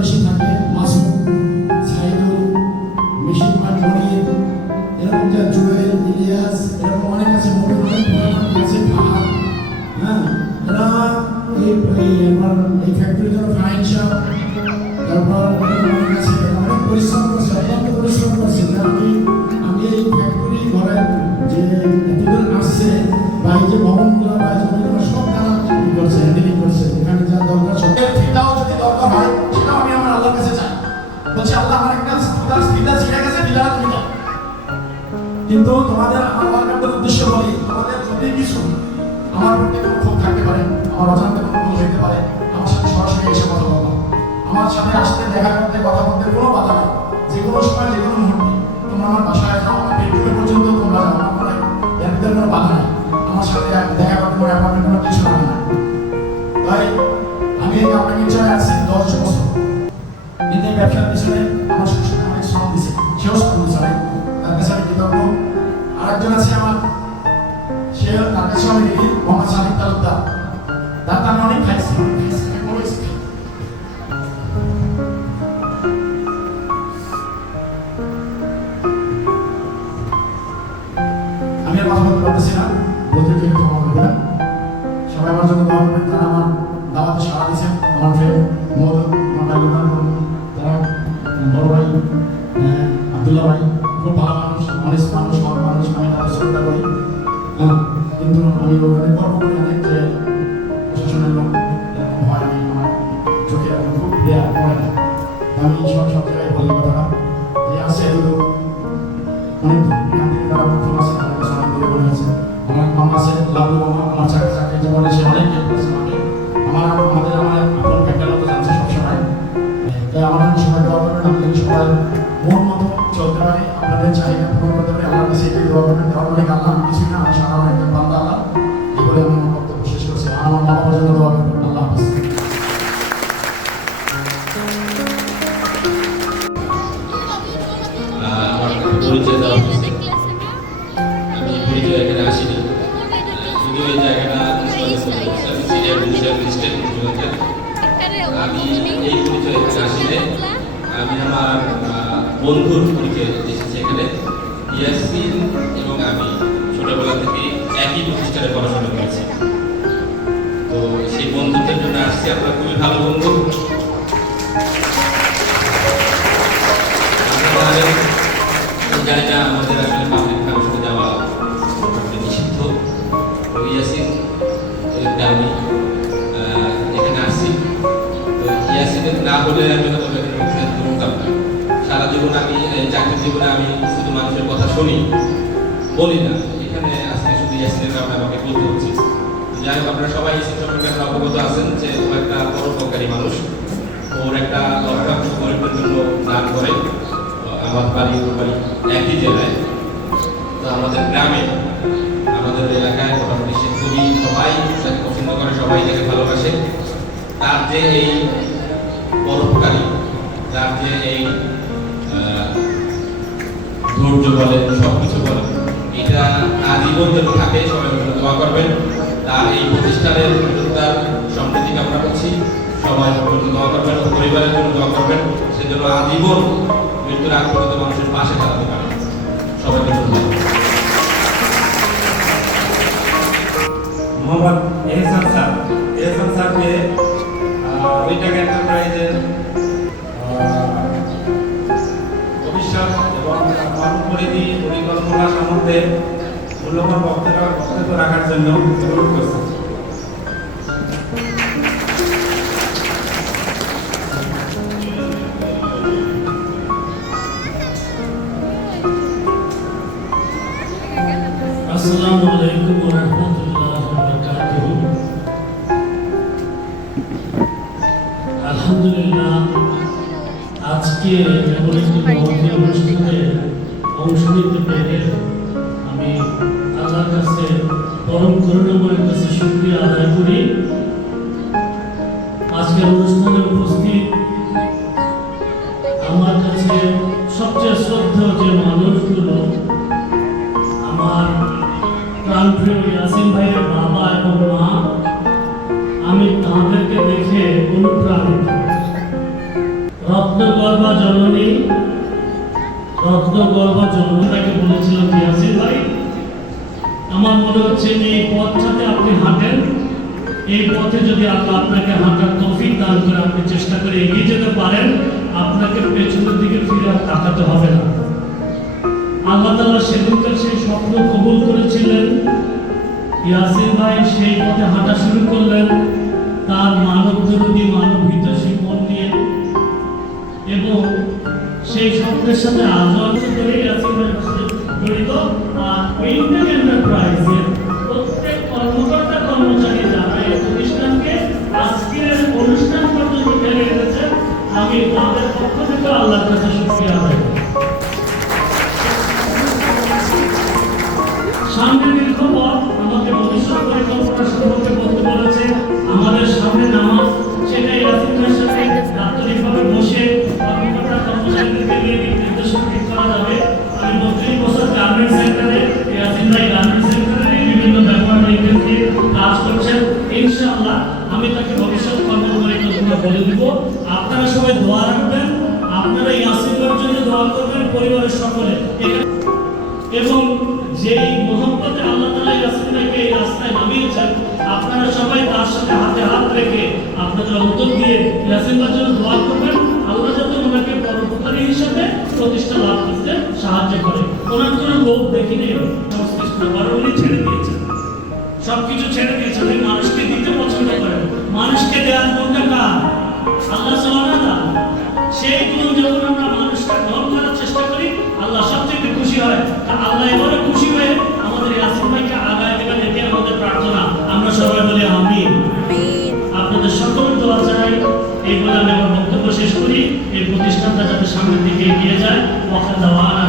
বেশি থাকে, মাসুম, সাইদুল, মিশিদ মনির, এরকম যে জুয়েল, ইলিয়াস, এরকম অনেক আছে, মুবিন অনেক আছে, ফাহাদ, হ্যাঁ, এরা আমার এই ফ্যাক্টরির জন্য ফাইন্যান্সিয়াল, তারপর অনেক আছে, অনেক পরিশ্রম করছে, অত্যন্ত পরিশ্রম করছে। আমি এই ফ্যাক্টরি ঘরের যে এতদিন আসছে বা এই যে ভবনগুলো বা জমিগুলো সব তারা করছে, হ্যান্ডেলিং করছে। এখানে যা দরকার সত্যি ফিতাও যদি দরকার হয় সেটাও আমি আমার আল্লাহর কাছে চাই, বলছি আল্লাহ আমার একটা ফিতা ছিঁড়ে গেছে, ফিতাটা তুমি দাও। কিন্তু তোমাদের আমার ওয়ার্কারদের উদ্দেশ্য বলি, তোমাদের যদি কিছু আমার প্রতি কোনো ক্ষোভ থাকতে পারে, আমার অজান্তে কোনো ভুল হইতে পারে, আমার সাথে সরাসরি এসে কথা বলবা। আমার সাথে আসতে, দেখা করতে, কথা বলতে কোনো বাধা নেই। যে কোনো সময়, যে কোনো মুহূর্তে তোমরা আমার বাসায় যাও, আমার বেডরুমে পর্যন্ত তোমরা যাও, আমার এর ভিতরে কোনো বাধা নেই। আমার সাথে দেখা করতে কোনো অ্যাপয়েন্টমেন্ট কোনো কিছু লাগে না। তাই আমি এই কোম্পানির চলে আসছি 10 বছর, কিন্তু এই ব্যবসার পিছনে আমার শ্বশুর অনেক শ্রম দিচ্ছে, সেও শ্রম দিচ্ছে, তার কাছে আমি কৃতজ্ঞ। আরেকজন আছে আমার, সে তার কাছে আমি দেখি মোহাম্মদ সাদিক তালুকদার, তার আমি অনেক খাইছি, আমি আর কথা বলতে পারতেছি না, বলতে গিয়ে ক্ষমা করবে না। সবাই আমার জন্য দোয়া করবেন, তারা আমার দাওয়াতে সাড়া দিয়েছেন। আমার ফ্রেন্ড মধু, আমার ভাই লোকান, তারা বড় ভাই আব্দুল্লাহ ভাই, খুব ভালো মানুষ, অনেস্ট মানুষ, সৎ মানুষ, আমি তাদের শ্রদ্ধা করি। কিন্তু আমি ওখানে গর্ব করি অনেক যে প্রশাসনের লোক এরকম হয়, আমি আমার চোখে এরকম খুব দেয়া পড়ে না। আমি সব জায়গায় বলি কথাটা যে আসছে এগুলো অনেক এখান থেকে তারা প্রথম আছে, তাদের কাছে অনেক দূরে বলে আছে। আমার মামা আছে, লাভলু মামা, আমার চাকরি জীবনে সে অনেক হেল্প করেছে আমাকে। আমার আপন একটা লোক জানছে সবসময়। তাই আমার জন্য সবাই দোয়া করবেন, আমি সবাই মন মতো চলতে পারি, আপনাদের চাহিদা পূরণ করতে পারি, আল্লাহর কাছে এটাই দোয়া করবেন। কারণ অনেক আল্লাহ, আমি কিছুই না, আমি সাধারণ একজন বান্দা আল্লাহ। এই বলে আমি আমার বক্তব্য শেষ করছি। আমার মা বাবার জন্য দোয়া করবেন। আল্লাহ হাফেজ। আমি পরিচয় এখানে আসিনি, যদিও এই জায়গাটা আমি এই পরিচয় এখানে আসিনি, আমি আমার বন্ধুর পরিচয় এসেছি এখানে। ইয়াসিন এবং আমি ছোটবেলা থেকে একই প্রতিষ্ঠানে পড়াশোনা করেছি, তো সেই বন্ধুদের জন্য আসছি। আমরা খুবই ভালো বন্ধু। জানিনা আমাদের আসলে পাবলিক ফাংশনে যাওয়া নিষিদ্ধ। ইয়াসিন আমি এখানে আসছি, ইয়াসিন না হলে আমি বলতাম না। সারা জীবন আমি চাকরির জীবনে আমি শুধু মানুষের কথা শুনি, বলি না। এখানে আজকে শুধু ইয়াসিনের কারণে আমাকে বলতে হচ্ছে। যাই হোক, আপনারা সবাই ইয়াসিন সম্পর্কে অবগত আছেন যে ও একটা পরোপকারী মানুষ। ওর একটা লক্ষ্যাংশ গরিবদের জন্য দান করে। আমার বাড়ি একই জেলায়, তো আমাদের গ্রামে, আমাদের এলাকায় মোটামুটি সে খুবই, সবাই তাকে পছন্দ করে, সবাই তাকে ভালোবাসে। তার যে এই পরোপকারী, তার যে এই ধৈর্য বলেন, সব কিছু বলেন, এটা আজীবন যেন থাকে। সবাই দোয়া করবেন। তার এই প্রতিষ্ঠানের তার সমৃদ্ধি কামনা করছি। সবাই দোয়া করবেন, পরিবারের জন্য দোয়া করবেন, সে যেন আজীবন মৃত্যুর আগ পর্যন্ত মানুষের পাশে দাঁড়াতে পারে। সবাইকে ধন্যবাদ। মোহাম্মদ এহসান স্যার, এহসান স্যারকে ওইটাকে এন্টারপ্রাইজের ভবিষ্যৎ এবং কর্মপরিধি, পরিকল্পনা সম্বন্ধে মূল্যবান বক্তব্য রাখার জন্য অনুরোধ করছি। আসসালামু আলাইকুম ওয়া রাহমাতুল্লাহি ওয়া বারাকাতুহু। আলহামদুলিল্লাহ, আজকে এমন একটি মহৎ অনুষ্ঠানে অংশ নিতে পেরে আমি আল্লাহর কাছে, পরম করুণাময়ের কাছে শুকরিয়া আদায় করি। আজকের অনুষ্ঠানে উপস্থিত আমার কাছে সবচেয়ে শ্রদ্ধেয় যে মানুষগুলো, আমার প্রাণপ্রিয় ইয়াসিন ভাইয়ের বাবা এবং মা, আমি তাঁদেরকে দেখে অনুপ্রাণিত। রত্নগর্ভা জননী, রত্নগর্ভা জননীকে বলেছিলাম যে ইয়াসির ভাই, আমার মনে হচ্ছে যে এই পথটাতে আপনি হাঁটেন, এই পথে যদি আল্লাহ আপনাকে হাঁটার তৌফিক দান করে আপনি চেষ্টা করে এগিয়ে যেতে পারেন, আপনাকে পেছনের দিকে ফিরে আর তাকাতে হবে না। আল্লাহ তাআলা সেদিনকার সেই স্বপ্ন কবুল করেছিলেন। ইয়াসির ভাই সেই পথে হাঁটা শুরু করলেন তার মানব বিরোধী মানব হিতৈষী মন নিয়ে, এবং সেই স্বপ্নের সাথে আজও করে ইয়াসির ভাই জড়িত। আর উইন্টেক এন্টারপ্রাইজের প্রত্যেক কর্মকর্তা কর্মচারী যারা এই প্রতিষ্ঠানকে আজকের অনুষ্ঠান পর্যন্ত ফেলে রেখেছে, আমি তাদের পক্ষ থেকে আল্লাহর কাছে শুকরিয়া আদায় করি। সামনে দীর্ঘ পথ, আমাকে ভবিষ্যৎ পরিকল্পনা সম্পর্কে বলতে বলেছে। আমাদের সামনে নামাজ, সেটা ইয়াসির ভাইয়ের সাথে দাপ্তরিকভাবে বসে কর্মকর্তা কর্মচারীদেরকে নিয়ে নির্দেশনা ঠিক করা যাবে। আমি 32 বছর গার্মেন্টস সেক্টরে, ইয়াসির ভাই গার্মেন্টস সেক্টরে বিভিন্ন ব্যাপার নিয়ে কাজ করছেন। ইনশাআল্লাহ আমি তাকে ভবিষ্যৎ কর্মপরিকল্পনা বলে দিব। আপনারা সবাই দোয়া রাখবেন, আপনারা ইয়াসির ভাইয়ের জন্য দোয়া করবেন, পরিবারের সকলে। এবং যেই মোহাম্মতে আল্লাহ তাআলা ইয়াসির ভাইকে এই রাস্তায় নামিয়েছেন, আপনারা সবাই তার সাথে হাতে হাত রেখে আপনাদের অন্তর দিয়ে ইয়াসির ভাইয়ের জন্য দোয়া করবেন। আল্লাহ যাতে ওনাকে পরোপকারী হিসেবে প্রতিষ্ঠা লাভ করতে সাহায্য করে। ওনার কোনো লোভ দেখিনি, বরং উনি ছেড়ে দিয়েছেন, সবকিছু ছেড়ে দিয়েছেন। উনি মানুষকে দিতে পছন্দ করেন। মানুষকে দেওয়ার কোনটা কার? আল্লাহ সুবহানাহু ওয়া তাআলা। সেই গুণ যখন আমরা মানুষকে গ্রহণ করার চেষ্টা করি, আল্লাহ সবচেয়ে খুশি হয়। তা আল্লাহ এবারে খুশি হয়ে আমাদের ইয়াসির ভাইকে আগায় দেবেন, এটি আমাদের প্রার্থনা। আমরা সবাই বলি আমিন। আপনাদের সকলের দোয়া চাই। এই বলে আমি আমার বক্তব্য শেষ করি। এই প্রতিষ্ঠানটা যাতে সামনের দিকে এগিয়ে যায়। ওয়াকাল দাওয়ানা